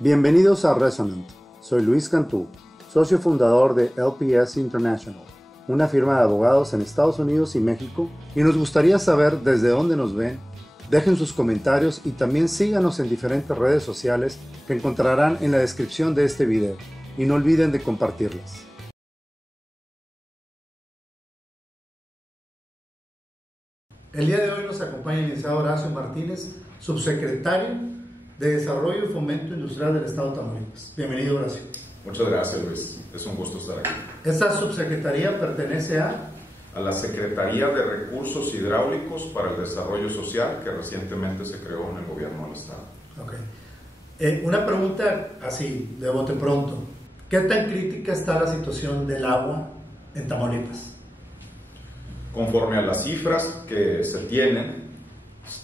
Bienvenidos a Resonant. Soy Luis Cantú, socio fundador de LPS International, una firma de abogados en Estados Unidos y México, y nos gustaría saber desde dónde nos ven. Dejen sus comentarios y también síganos en diferentes redes sociales que encontrarán en la descripción de este video, y no olviden de compartirlas. El día de hoy nos acompaña el licenciado Horacio Martínez, subsecretario de Desarrollo y Fomento Industrial del Estado de Tamaulipas. Bienvenido, Horacio. Muchas gracias, Luis. Es un gusto estar aquí. Esta subsecretaría pertenece a la Secretaría de Recursos Hidráulicos para el Desarrollo Social, que recientemente se creó en el gobierno del Estado. Ok. Una pregunta así, de bote pronto. ¿Qué tan crítica está la situación del agua en Tamaulipas? Conforme a las cifras que se tienen,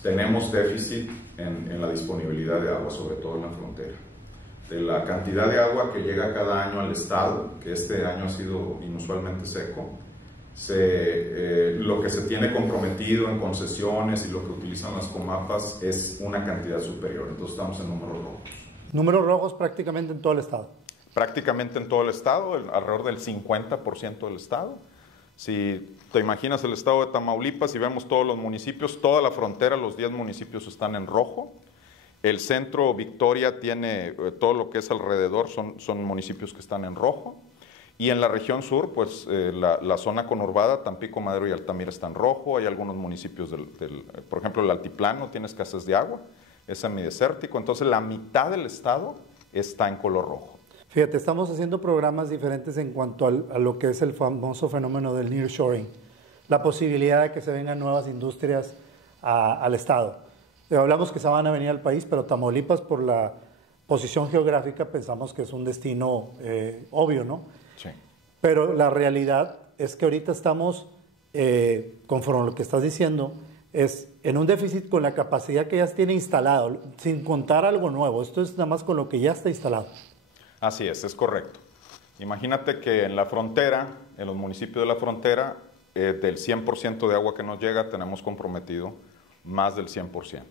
tenemos déficit en la disponibilidad de agua, sobre todo en la frontera. De la cantidad de agua que llega cada año al Estado, que este año ha sido inusualmente seco, lo que se tiene comprometido en concesiones y lo que utilizan las comapas es una cantidad superior. Entonces estamos en números rojos. Números rojos prácticamente en todo el Estado. Prácticamente en todo el Estado, alrededor del 50% del Estado. Si te imaginas el estado de Tamaulipas y vemos todos los municipios, toda la frontera, los 10 municipios están en rojo. El centro, Victoria, tiene todo lo que es alrededor, son municipios que están en rojo. Y en la región sur, pues la zona conurbada, Tampico, Madero y Altamira están en rojo. Hay algunos municipios, por ejemplo, el Altiplano tiene escasez de agua, es semidesértico. Entonces la mitad del estado está en color rojo. Fíjate, estamos haciendo programas diferentes en cuanto a lo que es el famoso fenómeno del nearshoring, la posibilidad de que se vengan nuevas industrias al Estado. Hablamos que se van a venir al país, pero Tamaulipas, por la posición geográfica, pensamos que es un destino obvio, ¿no? Sí. Pero la realidad es que ahorita estamos, conforme a lo que estás diciendo, es en un déficit con la capacidad que ya se tiene instalado, sin contar algo nuevo. Esto es nada más con lo que ya está instalado. Así es correcto. Imagínate que en la frontera, en los municipios de la frontera, del 100% de agua que nos llega, tenemos comprometido más del 100%.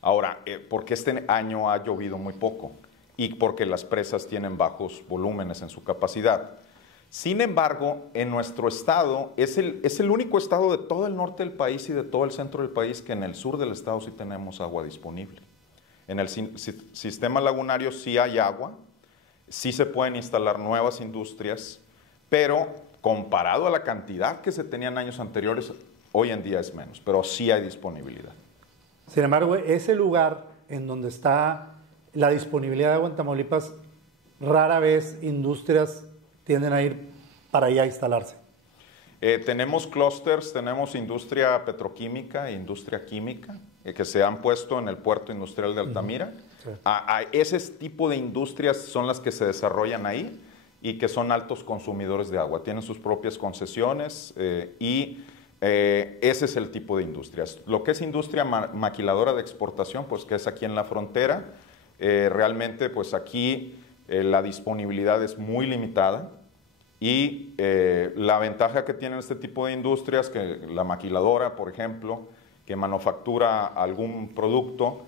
Ahora, porque este año ha llovido muy poco y porque las presas tienen bajos volúmenes en su capacidad. Sin embargo, en nuestro estado, es el único estado de todo el norte del país y de todo el centro del país que en el sur del estado sí tenemos agua disponible. En el sistema lagunario sí hay agua. Sí se pueden instalar nuevas industrias, pero comparado a la cantidad que se tenían años anteriores, hoy en día es menos, pero sí hay disponibilidad. Sin embargo, ese lugar en donde está la disponibilidad de agua en Tamaulipas, rara vez industrias tienden a ir para allá a instalarse. Tenemos clústeres, tenemos industria petroquímica e industria química que se han puesto en el puerto industrial de Altamira. Sí. Ese tipo de industrias son las que se desarrollan ahí y que son altos consumidores de agua. Tienen sus propias concesiones y ese es el tipo de industrias. Lo que es industria maquiladora de exportación, pues que es aquí en la frontera, realmente pues aquí la disponibilidad es muy limitada. Y la ventaja que tienen este tipo de industrias, que la maquiladora, por ejemplo, que manufactura algún producto,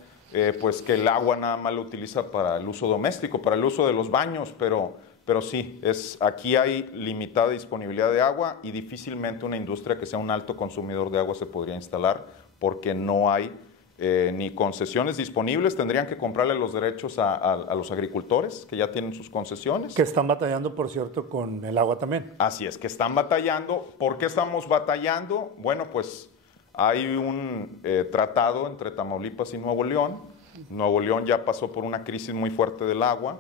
pues que el agua nada más lo utiliza para el uso doméstico, para el uso de los baños, pero sí, aquí hay limitada disponibilidad de agua y difícilmente una industria que sea un alto consumidor de agua se podría instalar porque no hay ni concesiones disponibles. Tendrían que comprarle los derechos a los agricultores que ya tienen sus concesiones. Que están batallando, por cierto, con el agua también. Así es, que están batallando. ¿Por qué estamos batallando? Bueno, pues hay un tratado entre Tamaulipas y Nuevo León. Nuevo León ya pasó por una crisis muy fuerte del agua.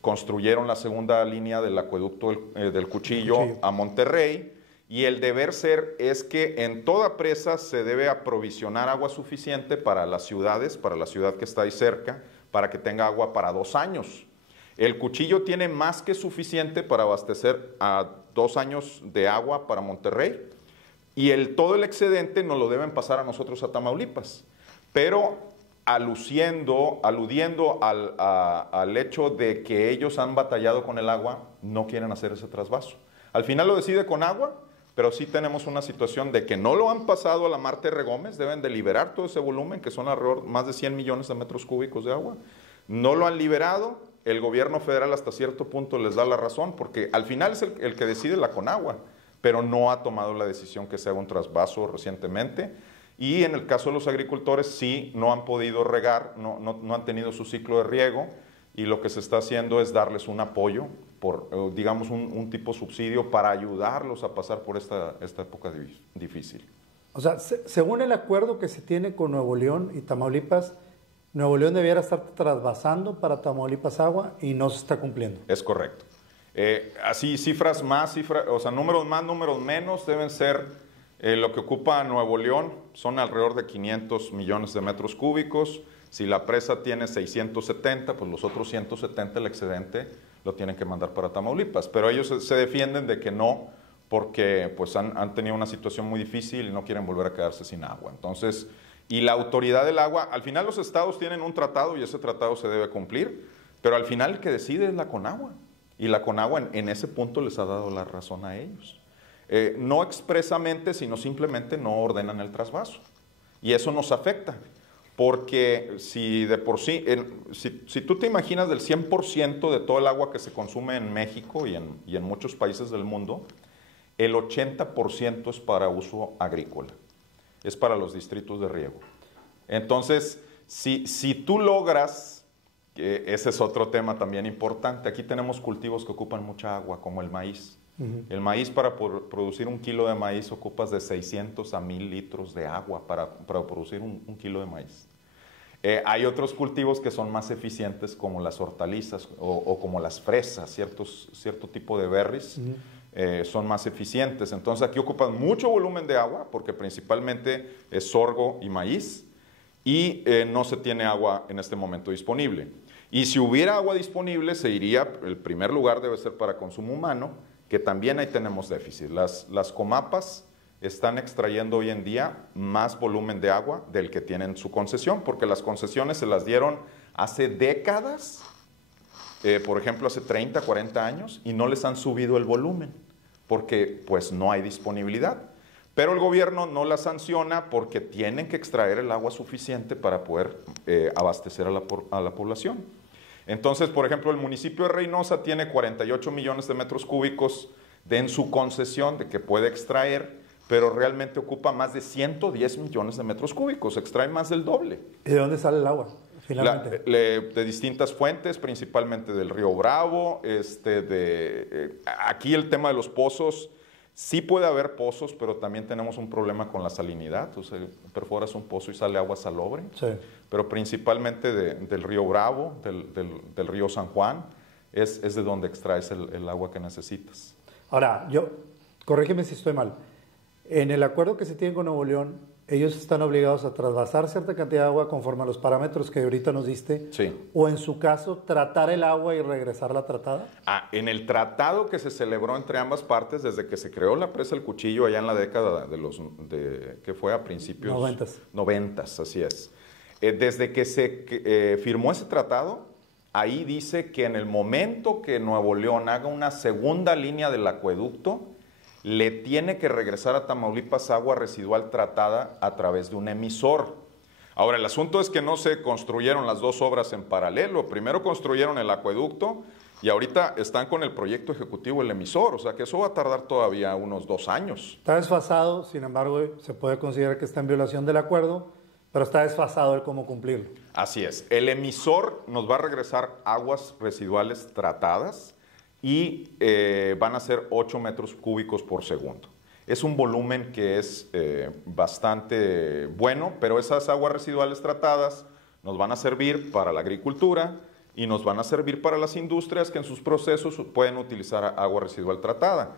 Construyeron la segunda línea del acueducto del Cuchillo a Monterrey. Y el deber ser es que en toda presa se debe aprovisionar agua suficiente para las ciudades, para la ciudad que está ahí cerca, para que tenga agua para 2 años. El Cuchillo tiene más que suficiente para abastecer a 2 años de agua para Monterrey y todo el excedente nos lo deben pasar a nosotros a Tamaulipas. Pero aludiendo al hecho de que ellos han batallado con el agua, no quieren hacer ese trasvaso. Al final lo decide con agua, pero sí tenemos una situación de que no lo han pasado a la Marte R. Gómez, deben de liberar todo ese volumen, que son alrededor más de 100 millones de metros cúbicos de agua. No lo han liberado, el gobierno federal hasta cierto punto les da la razón, porque al final es el que decide la Conagua, pero no ha tomado la decisión que se haga un trasvaso recientemente. Y en el caso de los agricultores sí no han podido regar, no han tenido su ciclo de riego, y lo que se está haciendo es darles un apoyo, digamos un tipo de subsidio para ayudarlos a pasar por esta época difícil. O sea, según el acuerdo que se tiene con Nuevo León y Tamaulipas, Nuevo León debiera estar trasvasando para Tamaulipas agua y no se está cumpliendo. Es correcto. Así cifras más, o sea, números más, números menos deben ser lo que ocupa Nuevo León, son alrededor de 500 millones de metros cúbicos. Si la presa tiene 670, pues los otros 170, el excedente, lo tienen que mandar para Tamaulipas. Pero ellos se defienden de que no, porque pues han tenido una situación muy difícil y no quieren volver a quedarse sin agua. Entonces, y la autoridad del agua, al final los estados tienen un tratado y ese tratado se debe cumplir, pero al final el que decide es la Conagua. Y la Conagua en ese punto les ha dado la razón a ellos. No expresamente, sino simplemente no ordenan el trasvaso. Y eso nos afecta. Porque si de por sí, si tú te imaginas del 100% de todo el agua que se consume en México y en muchos países del mundo, el 80% es para uso agrícola, es para los distritos de riego. Entonces, si tú logras, ese es otro tema también importante, aquí tenemos cultivos que ocupan mucha agua, como el maíz. El maíz, para producir 1 kilo de maíz, ocupas de 600 a 1000 litros de agua para producir un kilo de maíz. Hay otros cultivos que son más eficientes, como las hortalizas o como las fresas, cierto tipo de berries, son más eficientes. Entonces aquí ocupan mucho volumen de agua, porque principalmente es sorgo y maíz, y no se tiene agua en este momento disponible. Y si hubiera agua disponible, se iría, el primer lugar debe ser para consumo humano, que también ahí tenemos déficit. Las comapas están extrayendo hoy en día más volumen de agua del que tienen su concesión, porque las concesiones se las dieron hace décadas, por ejemplo hace 30, 40 años, y no les han subido el volumen, porque pues no hay disponibilidad. Pero el gobierno no la sanciona porque tienen que extraer el agua suficiente para poder abastecer a la población. Entonces, por ejemplo, el municipio de Reynosa tiene 48 millones de metros cúbicos en su concesión de que puede extraer, pero realmente ocupa más de 110 millones de metros cúbicos, extrae más del doble. ¿Y de dónde sale el agua, finalmente? De distintas fuentes, principalmente del río Bravo. Aquí el tema de los pozos, sí puede haber pozos, pero también tenemos un problema con la salinidad. O sea, perforas un pozo y sale agua salobre. Sí. Pero principalmente del río Bravo, del río San Juan, es de donde extraes el agua que necesitas. Ahora, corrígeme si estoy mal. En el acuerdo que se tiene con Nuevo León, ellos están obligados a trasvasar cierta cantidad de agua conforme a los parámetros que ahorita nos diste. Sí. O en su caso, tratar el agua y regresarla tratada. En el tratado que se celebró entre ambas partes, desde que se creó la presa El Cuchillo allá en la década que fue a principios 90s, así es. Desde que se firmó ese tratado, ahí dice que en el momento que Nuevo León haga una segunda línea del acueducto, le tiene que regresar a Tamaulipas agua residual tratada a través de un emisor. Ahora, el asunto es que no se construyeron las dos obras en paralelo. Primero construyeron el acueducto y ahorita están con el proyecto ejecutivo el emisor. O sea que eso va a tardar todavía unos 2 años. Está desfasado, sin embargo, se puede considerar que está en violación del acuerdo, pero está desfasado el cómo cumplirlo. Así es. El emisor nos va a regresar aguas residuales tratadas y van a ser 8 metros cúbicos por segundo. Es un volumen que es bastante bueno, pero esas aguas residuales tratadas nos van a servir para la agricultura y nos van a servir para las industrias que en sus procesos pueden utilizar agua residual tratada.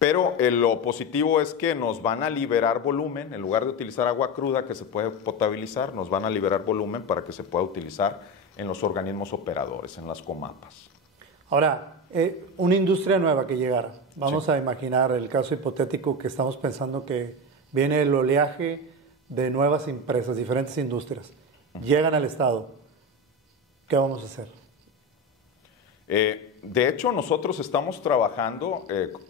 Pero lo positivo es que nos van a liberar volumen, en lugar de utilizar agua cruda que se puede potabilizar, nos van a liberar volumen para que se pueda utilizar en los organismos operadores, en las comapas. Ahora, una industria nueva que llegara, vamos a imaginar el caso hipotético que estamos pensando que viene el oleaje de nuevas empresas, diferentes industrias, llegan al Estado, ¿qué vamos a hacer? De hecho, nosotros estamos trabajando,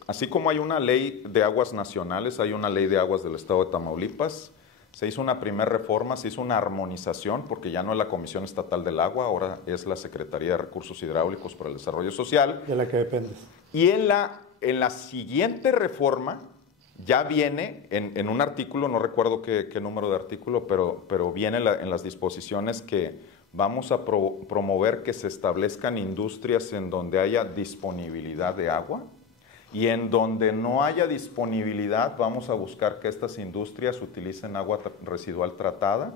así como hay una ley de aguas nacionales, hay una ley de aguas del Estado de Tamaulipas. Se hizo una primera reforma, se hizo una armonización, porque ya no es la Comisión Estatal del Agua, ahora es la Secretaría de Recursos Hidráulicos para el Desarrollo Social. De la que dependes. Y en la siguiente reforma ya viene, en un artículo, no recuerdo qué número de artículo, pero viene en las disposiciones que vamos a promover que se establezcan industrias en donde haya disponibilidad de agua, y en donde no haya disponibilidad vamos a buscar que estas industrias utilicen agua residual tratada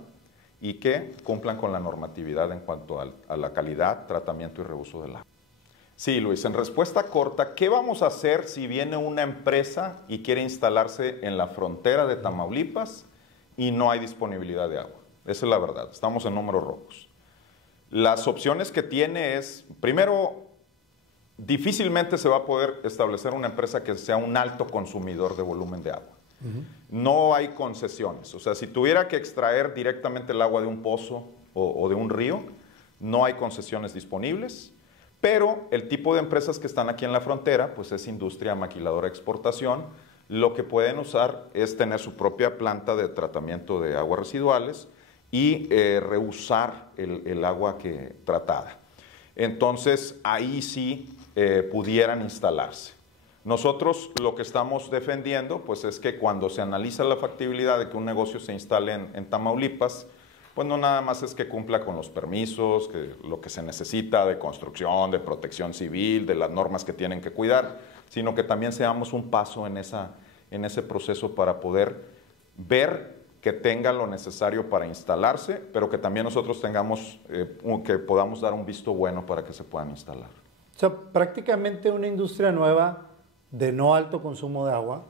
y que cumplan con la normatividad en cuanto a la calidad, tratamiento y reuso del agua. Sí, Luis, en respuesta corta, ¿qué vamos a hacer si viene una empresa y quiere instalarse en la frontera de Tamaulipas y no hay disponibilidad de agua? Esa es la verdad, estamos en números rojos. Las opciones que tiene es, primero, difícilmente se va a poder establecer una empresa que sea un alto consumidor de volumen de agua. No hay concesiones, o sea, si tuviera que extraer directamente el agua de un pozo o de un río, no hay concesiones disponibles. Pero el tipo de empresas que están aquí en la frontera, pues es industria maquiladora exportación. Lo que pueden usar es tener su propia planta de tratamiento de aguas residuales y reusar el agua tratada. Entonces, ahí sí pudieran instalarse. Nosotros lo que estamos defendiendo, pues es que cuando se analiza la factibilidad de que un negocio se instale en Tamaulipas, pues no nada más es que cumpla con los permisos, lo que se necesita de construcción, de protección civil, de las normas que tienen que cuidar, sino que también seamos un paso en ese proceso para poder ver que tenga lo necesario para instalarse, pero que también nosotros tengamos, que podamos dar un visto bueno para que se puedan instalar. O sea, prácticamente una industria nueva de no alto consumo de agua.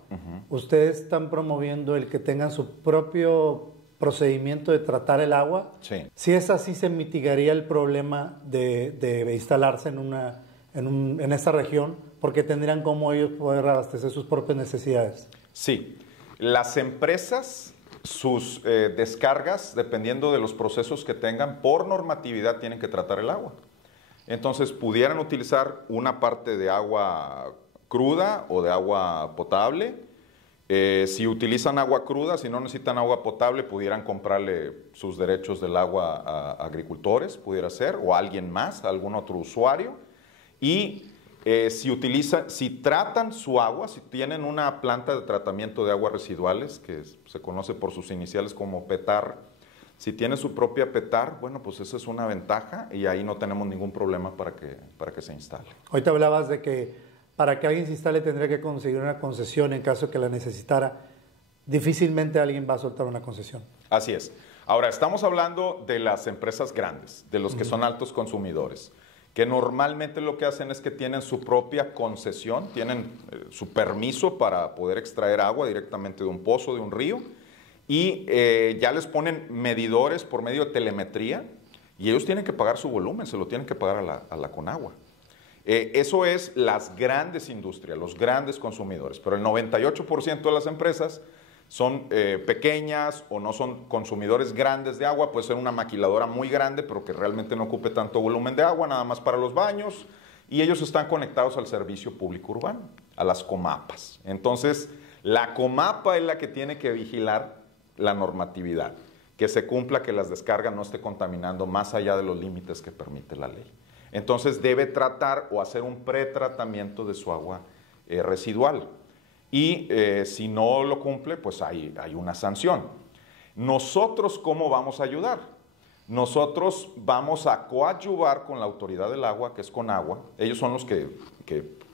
Ustedes están promoviendo el que tengan su propio procedimiento de tratar el agua. Sí. Si es así, se mitigaría el problema de instalarse en esa región, porque tendrían como ellos poder abastecer sus propias necesidades. Sí. Las empresas, sus descargas, dependiendo de los procesos que tengan, por normatividad tienen que tratar el agua. Entonces, pudieran utilizar una parte de agua cruda o de agua potable. Si utilizan agua cruda, si no necesitan agua potable, pudieran comprarle sus derechos del agua a agricultores, pudiera ser, o a alguien más, a algún otro usuario. Y si tratan su agua, si tienen una planta de tratamiento de aguas residuales, que se conoce por sus iniciales como PETAR, si tiene su propia PETAR, bueno, pues esa es una ventaja y ahí no tenemos ningún problema para que se instale. Ahorita hablabas de que para que alguien se instale tendría que conseguir una concesión en caso que la necesitara. Difícilmente alguien va a soltar una concesión. Así es. Ahora, estamos hablando de las empresas grandes, de los que son altos consumidores, que normalmente lo que hacen es que tienen su propia concesión, tienen su permiso para poder extraer agua directamente de un pozo, de un río, y ya les ponen medidores por medio de telemetría, y ellos tienen que pagar su volumen, se lo tienen que pagar a la Conagua. Eso es las grandes industrias, los grandes consumidores, pero el 98% de las empresas son pequeñas o no son consumidores grandes de agua. Puede ser una maquiladora muy grande, pero que realmente no ocupe tanto volumen de agua, nada más para los baños, y ellos están conectados al servicio público urbano, a las comapas. Entonces, la comapa es la que tiene que vigilar la normatividad, que se cumpla, que las descargas no esté contaminando más allá de los límites que permite la ley. Entonces debe tratar o hacer un pretratamiento de su agua residual. Y si no lo cumple, pues hay una sanción. ¿Nosotros cómo vamos a ayudar? Nosotros vamos a coadyuvar con la autoridad del agua, que es Conagua. Ellos son los que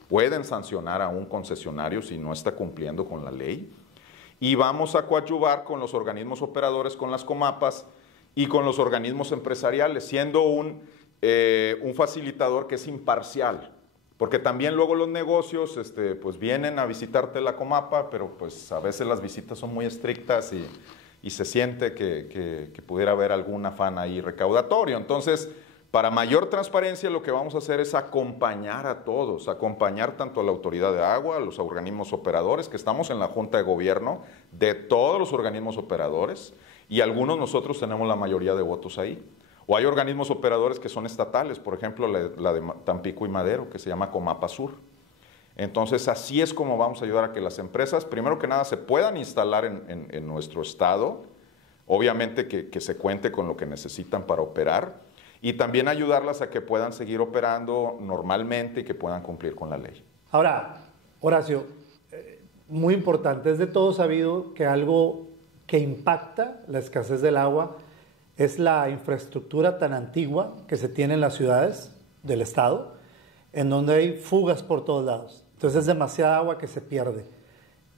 pueden sancionar a un concesionario si no está cumpliendo con la ley. Y vamos a coadyuvar con los organismos operadores, con las comapas y con los organismos empresariales, siendo un facilitador que es imparcial, porque también luego los negocios pues vienen a visitarte la comapa, pero pues a veces las visitas son muy estrictas y se siente que pudiera haber algún afán ahí recaudatorio. Entonces, para mayor transparencia, lo que vamos a hacer es acompañar a todos, acompañar tanto a la autoridad de agua, a los organismos operadores, que estamos en la Junta de Gobierno de todos los organismos operadores, y algunos nosotros tenemos la mayoría de votos ahí. O hay organismos operadores que son estatales, por ejemplo, la de Tampico y Madero, que se llama Comapa Sur. Entonces, así es como vamos a ayudar a que las empresas, primero que nada, se puedan instalar en nuestro estado, obviamente que se cuente con lo que necesitan para operar y también ayudarlas a que puedan seguir operando normalmente y que puedan cumplir con la ley. Ahora, Horacio, muy importante, es de todo sabido que algo que impacta la escasez del agua es la infraestructura tan antigua que se tiene en las ciudades del estado, en donde hay fugas por todos lados. Entonces es demasiada agua que se pierde.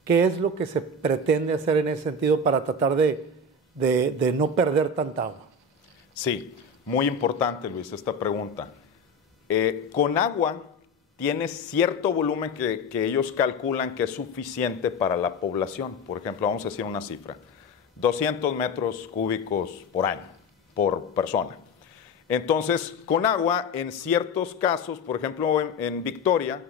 ¿Qué es lo que se pretende hacer en ese sentido para tratar de no perder tanta agua? Sí, muy importante, Luis, esta pregunta. Con agua tienes cierto volumen que ellos calculan que es suficiente para la población. Por ejemplo, vamos a decir una cifra, 200 metros cúbicos por año, por persona. Entonces, con agua, en ciertos casos, por ejemplo, en Victoria,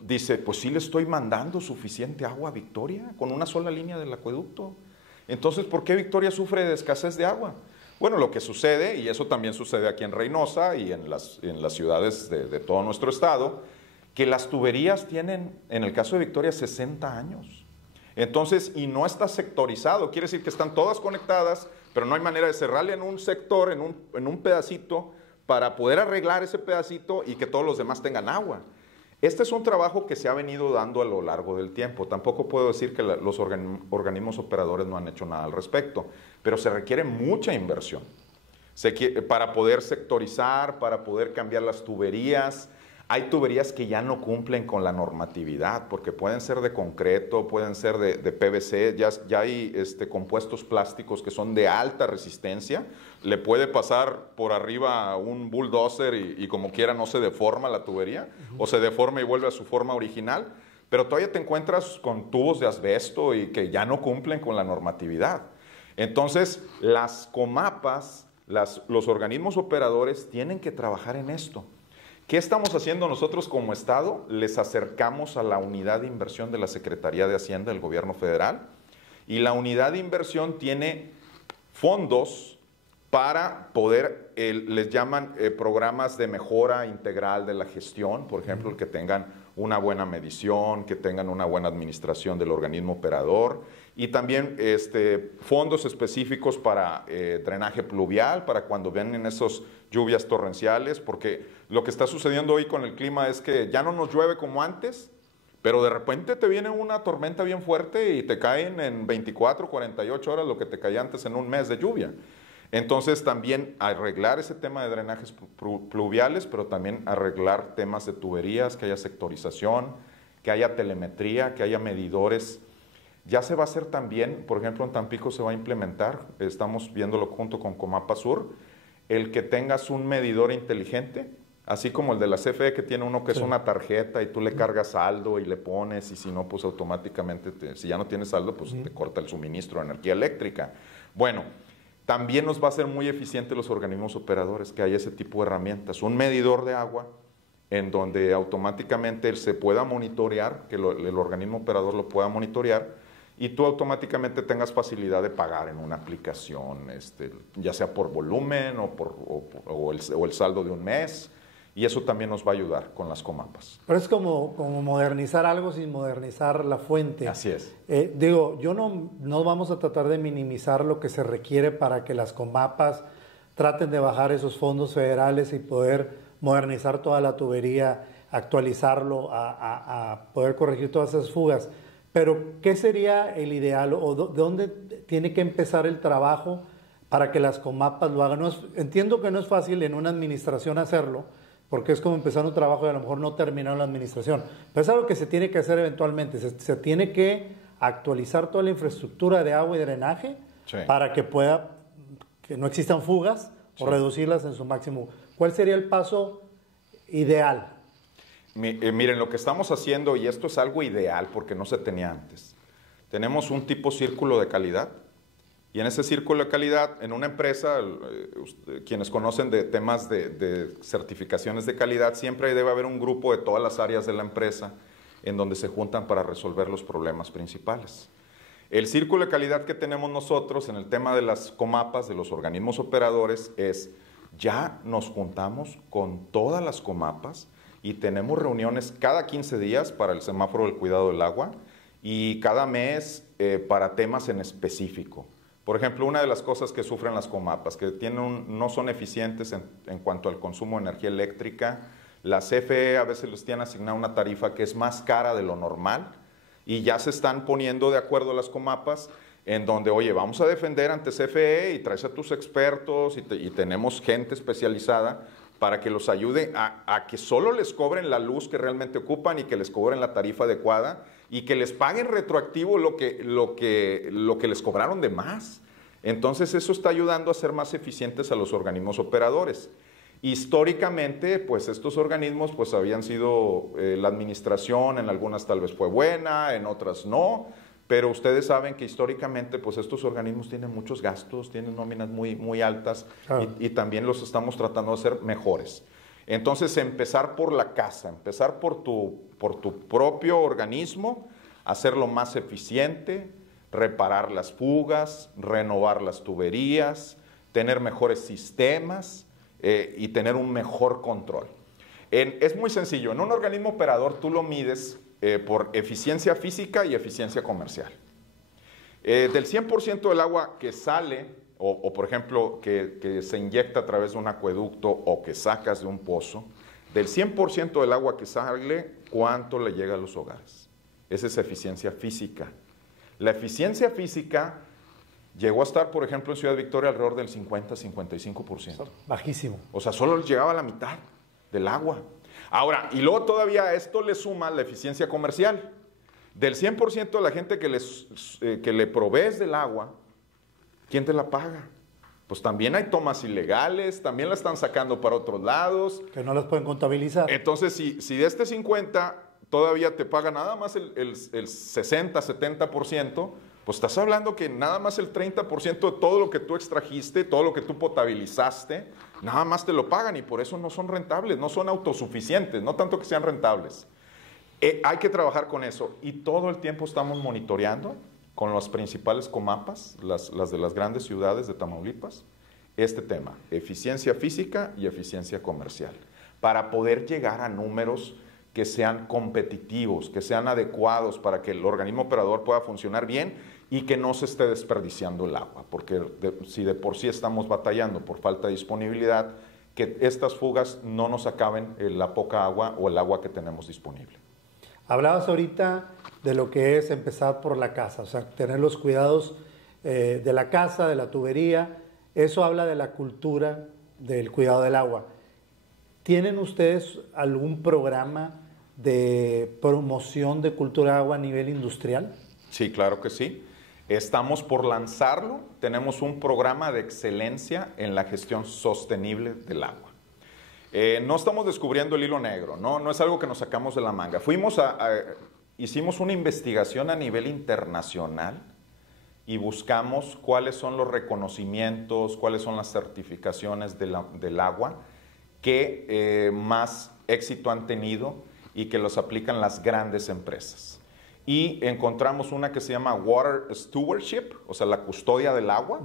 dice, pues sí le estoy mandando suficiente agua a Victoria con una sola línea del acueducto. Entonces, ¿por qué Victoria sufre de escasez de agua? Bueno, lo que sucede, y eso también sucede aquí en Reynosa y en las ciudades de todo nuestro estado, que las tuberías tienen, en el caso de Victoria, 60 años. Entonces, y no está sectorizado, quiere decir que están todas conectadas, pero no hay manera de cerrarle en un sector, en un pedacito, para poder arreglar ese pedacito y que todos los demás tengan agua. Este es un trabajo que se ha venido dando a lo largo del tiempo. Tampoco puedo decir que los organismos operadores no han hecho nada al respecto, pero se requiere mucha inversión para poder sectorizar, para poder cambiar las tuberías. Hay tuberías que ya no cumplen con la normatividad, porque pueden ser de concreto, pueden ser de PVC, ya hay compuestos plásticos que son de alta resistencia. Le puede pasar por arriba un bulldozer y como quiera no se deforma la tubería, o se deforma y vuelve a su forma original, pero todavía te encuentras con tubos de asbesto y que ya no cumplen con la normatividad. Entonces, las comapas, los organismos operadores tienen que trabajar en esto. ¿Qué estamos haciendo nosotros como Estado? Les acercamos a la unidad de inversión de la Secretaría de Hacienda del Gobierno Federal y la unidad de inversión tiene fondos para poder, les llaman programas de mejora integral de la gestión, por ejemplo, que tengan una buena medición, que tengan una buena administración del organismo operador y también fondos específicos para drenaje pluvial, para cuando vienen esas lluvias torrenciales, porque lo que está sucediendo hoy con el clima es que ya no nos llueve como antes, pero de repente te viene una tormenta bien fuerte y te caen en 24, 48 horas lo que te caía antes en un mes de lluvia. Entonces también arreglar ese tema de drenajes pluviales, pero también arreglar temas de tuberías, que haya sectorización, que haya telemetría, que haya medidores. Ya se va a hacer también, por ejemplo en Tampico se va a implementar, estamos viéndolo junto con Comapa Sur, el que tengas un medidor inteligente, así como el de la CFE que tiene uno que es una tarjeta y tú le cargas saldo y le pones y si no, pues automáticamente, si ya no tienes saldo, pues te corta el suministro de energía eléctrica. Bueno, también nos va a ser muy eficiente los organismos operadores que haya ese tipo de herramientas. Un medidor de agua en donde automáticamente se pueda monitorear, que el organismo operador lo pueda monitorear y tú automáticamente tengas facilidad de pagar en una aplicación, ya sea por volumen o el saldo de un mes. Y eso también nos va a ayudar con las comapas. Pero es como modernizar algo sin modernizar la fuente. Así es. Yo no vamos a tratar de minimizar lo que se requiere para que las comapas traten de bajar esos fondos federales y poder modernizar toda la tubería, actualizarlo, a poder corregir todas esas fugas. Pero, ¿qué sería el ideal o dónde tiene que empezar el trabajo para que las comapas lo hagan? Entiendo que no es fácil en una administración hacerlo, porque es como empezar un trabajo y a lo mejor no terminar la administración. Pero es algo que se tiene que hacer eventualmente. Se tiene que actualizar toda la infraestructura de agua y drenaje para que no existan fugas o reducirlas en su máximo. ¿Cuál sería el paso ideal? Miren, lo que estamos haciendo, y esto es algo ideal porque no se tenía antes, tenemos un tipo círculo de calidad. Y en ese círculo de calidad, en una empresa, quienes conocen de temas de certificaciones de calidad, siempre debe haber un grupo de todas las áreas de la empresa en donde se juntan para resolver los problemas principales. El círculo de calidad que tenemos nosotros en el tema de las comapas, de los organismos operadores, es ya nos juntamos con todas las comapas y tenemos reuniones cada 15 días para el semáforo del cuidado del agua y cada mes para temas en específico. Por ejemplo, una de las cosas que sufren las comapas, que no son eficientes en cuanto al consumo de energía eléctrica. La CFE a veces les tiene asignada una tarifa que es más cara de lo normal y ya se están poniendo de acuerdo las comapas en donde, oye, vamos a defender ante CFE y traes a tus expertos y tenemos gente especializada para que los ayude a que solo les cobren la luz que realmente ocupan y que les cobren la tarifa adecuada y que les paguen retroactivo lo que les cobraron de más. Entonces eso está ayudando a ser más eficientes a los organismos operadores. Históricamente, pues estos organismos pues habían sido, la administración en algunas tal vez fue buena, en otras no, pero ustedes saben que históricamente pues estos organismos tienen muchos gastos, tienen nóminas muy altas y también los estamos tratando de hacer mejores. Entonces empezar por la casa, empezar por tu propio organismo, hacerlo más eficiente, reparar las fugas, renovar las tuberías, tener mejores sistemas y tener un mejor control. Es muy sencillo, en un organismo operador tú lo mides por eficiencia física y eficiencia comercial. Del 100% del agua que sale, o por ejemplo, que se inyecta a través de un acueducto o que sacas de un pozo, del 100% del agua que sale, ¿cuánto le llega a los hogares? Esa es eficiencia física. La eficiencia física llegó a estar, por ejemplo, en Ciudad Victoria alrededor del 50-55%. Bajísimo. O sea, solo les llegaba la mitad del agua. Ahora, y luego todavía a esto le suma la eficiencia comercial. Del 100% de la gente que le provees del agua, ¿quién te la paga? Pues también hay tomas ilegales, también la están sacando para otros lados. Que no las pueden contabilizar. Entonces, si de este 50 todavía te paga nada más el 60-70%, pues estás hablando que nada más el 30% de todo lo que tú extrajiste, todo lo que tú potabilizaste, nada más te lo pagan y por eso no son rentables, no son autosuficientes, no tanto que sean rentables. Hay que trabajar con eso y todo el tiempo estamos monitoreando con las principales comapas, las de las grandes ciudades de Tamaulipas, este tema, eficiencia física y eficiencia comercial, para poder llegar a números que sean competitivos, que sean adecuados para que el organismo operador pueda funcionar bien y que no se esté desperdiciando el agua, porque si de por sí estamos batallando por falta de disponibilidad, que estas fugas no nos acaben la poca agua o el agua que tenemos disponible. Hablabas ahorita de lo que es empezar por la casa, o sea, tener los cuidados de la casa, de la tubería. Eso habla de la cultura del cuidado del agua. ¿Tienen ustedes algún programa de promoción de cultura de agua a nivel industrial? Sí, claro que sí. Estamos por lanzarlo. Tenemos un programa de excelencia en la gestión sostenible del agua. No estamos descubriendo el hilo negro, no es algo que nos sacamos de la manga. Hicimos una investigación a nivel internacional y buscamos cuáles son los reconocimientos, cuáles son las certificaciones del agua que más éxito han tenido y que los aplican las grandes empresas. Y encontramos una que se llama Water Stewardship, o sea, la custodia del agua.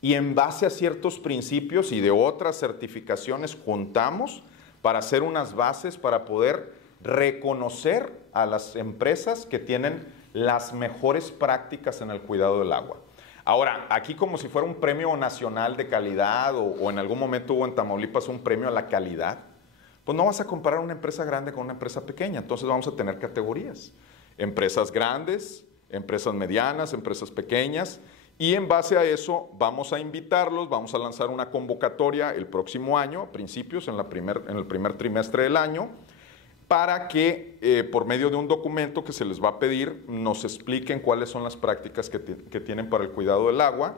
Y en base a ciertos principios y de otras certificaciones juntamos para hacer unas bases para poder reconocer a las empresas que tienen las mejores prácticas en el cuidado del agua. Ahora, aquí como si fuera un premio nacional de calidad o en algún momento hubo en Tamaulipas un premio a la calidad, pues no vas a comparar una empresa grande con una empresa pequeña, entonces vamos a tener categorías. Empresas grandes, empresas medianas, empresas pequeñas. Y en base a eso vamos a invitarlos, vamos a lanzar una convocatoria el próximo año, a principios, en el primer trimestre del año, para que por medio de un documento que se les va a pedir, nos expliquen cuáles son las prácticas que tienen para el cuidado del agua.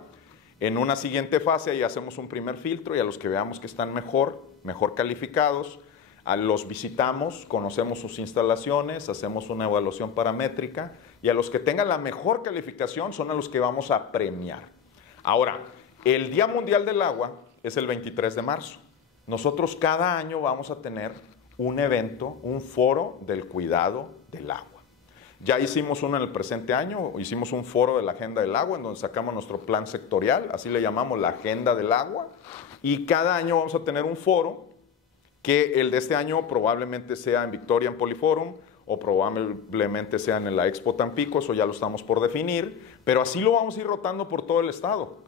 En una siguiente fase ahí hacemos un primer filtro y a los que veamos que están mejor calificados, los visitamos, conocemos sus instalaciones, hacemos una evaluación paramétrica y a los que tengan la mejor calificación son a los que vamos a premiar. Ahora, el Día Mundial del Agua es el 23 de marzo. Nosotros cada año vamos a tener un evento, un foro del cuidado del agua. Ya hicimos uno en el presente año, hicimos un foro de la Agenda del Agua en donde sacamos nuestro plan sectorial, así le llamamos la Agenda del Agua, y cada año vamos a tener un foro que el de este año probablemente sea en Victoria en Poliforum o probablemente sean en la Expo Tampico, eso ya lo estamos por definir, pero así lo vamos a ir rotando por todo el estado.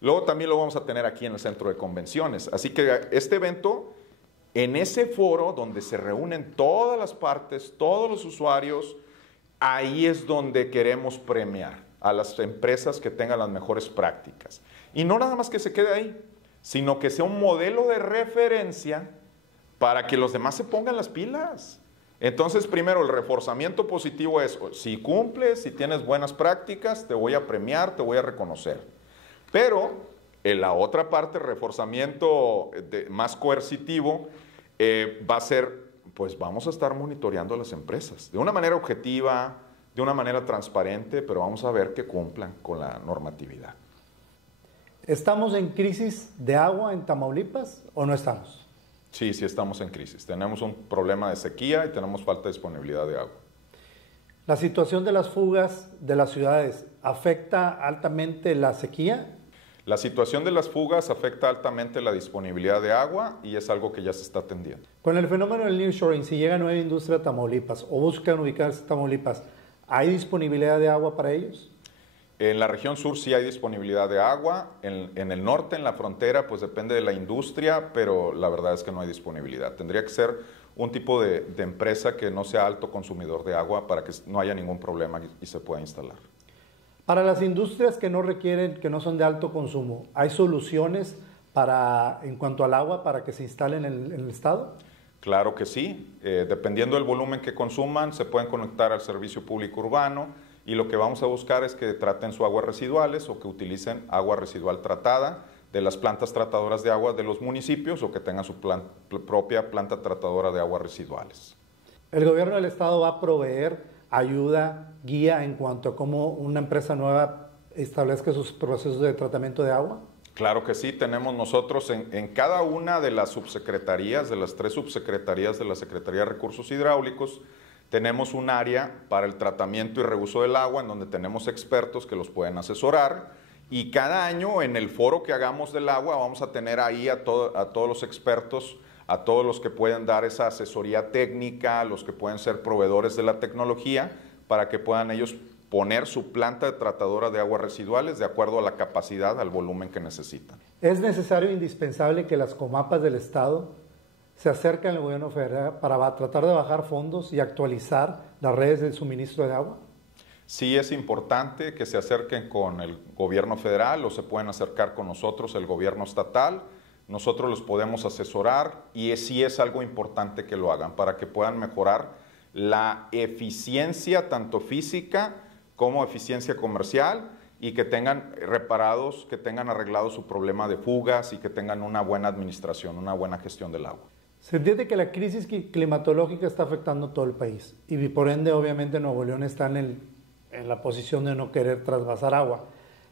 Luego también lo vamos a tener aquí en el centro de convenciones. Así que este evento, en ese foro donde se reúnen todas las partes, todos los usuarios, ahí es donde queremos premiar a las empresas que tengan las mejores prácticas. Y no nada más que se quede ahí, sino que sea un modelo de referencia para que los demás se pongan las pilas. Entonces, primero, el reforzamiento positivo es, si cumples, si tienes buenas prácticas, te voy a premiar, te voy a reconocer. Pero, en la otra parte, el reforzamiento más coercitivo, va a ser, pues vamos a estar monitoreando a las empresas de una manera objetiva, de una manera transparente, pero vamos a ver que cumplan con la normatividad. ¿Estamos en crisis de agua en Tamaulipas o no estamos? Sí, sí estamos en crisis. Tenemos un problema de sequía y tenemos falta de disponibilidad de agua. ¿La situación de las fugas de las ciudades afecta altamente la sequía? La situación de las fugas afecta altamente la disponibilidad de agua y es algo que ya se está atendiendo. Con el fenómeno del nearshoring, si llega nueva industria a Tamaulipas o buscan ubicarse en Tamaulipas, ¿hay disponibilidad de agua para ellos? En la región sur sí hay disponibilidad de agua, en el norte, en la frontera, pues depende de la industria, pero la verdad es que no hay disponibilidad. Tendría que ser un tipo de empresa que no sea alto consumidor de agua para que no haya ningún problema y se pueda instalar. Para las industrias que no requieren, que no son de alto consumo, ¿hay soluciones en cuanto al agua para que se instalen en el estado? Claro que sí. Dependiendo del volumen que consuman, se pueden conectar al servicio público urbano. Y lo que vamos a buscar es que traten sus aguas residuales o que utilicen agua residual tratada de las plantas tratadoras de agua de los municipios o que tengan su propia planta tratadora de aguas residuales. ¿El gobierno del estado va a proveer ayuda, guía en cuanto a cómo una empresa nueva establezca sus procesos de tratamiento de agua? Claro que sí, tenemos nosotros en cada una de las subsecretarías, de las 3 subsecretarías de la Secretaría de Recursos Hidráulicos, tenemos un área para el tratamiento y reuso del agua en donde tenemos expertos que los pueden asesorar y cada año en el foro que hagamos del agua vamos a tener ahí a todos los expertos, a todos los que pueden dar esa asesoría técnica, los que pueden ser proveedores de la tecnología para que puedan ellos poner su planta de tratadora de aguas residuales de acuerdo a la capacidad, al volumen que necesitan. ¿Es necesario e indispensable que las comapas del estado se acercan al gobierno federal para tratar de bajar fondos y actualizar las redes de suministro de agua? Sí es importante que se acerquen con el gobierno federal o se pueden acercar con nosotros, el gobierno estatal. Nosotros los podemos asesorar y sí es algo importante que lo hagan para que puedan mejorar la eficiencia tanto física como eficiencia comercial y que tengan reparados, que tengan arreglado su problema de fugas y que tengan una buena administración, una buena gestión del agua. Se entiende que la crisis climatológica está afectando todo el país y por ende obviamente Nuevo León está en la posición de no querer trasvasar agua.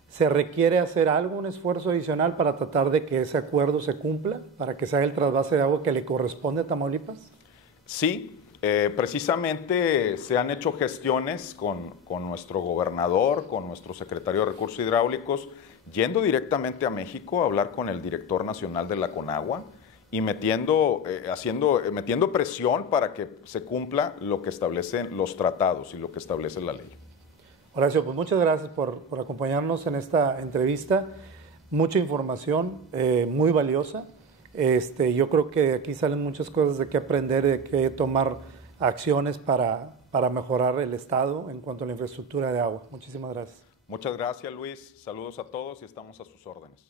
¿Se requiere hacer algún esfuerzo adicional para tratar de que ese acuerdo se cumpla, para que se haga el trasvase de agua que le corresponde a Tamaulipas? Sí, precisamente se han hecho gestiones con nuestro gobernador, con nuestro secretario de Recursos Hidráulicos, yendo directamente a México a hablar con el director nacional de la CONAGUA, y metiendo presión para que se cumpla lo que establecen los tratados y lo que establece la ley. Horacio, pues muchas gracias por acompañarnos en esta entrevista. Mucha información, muy valiosa. Yo creo que aquí salen muchas cosas de qué aprender, de qué tomar acciones para mejorar el estado en cuanto a la infraestructura de agua. Muchísimas gracias. Muchas gracias, Luis. Saludos a todos y estamos a sus órdenes.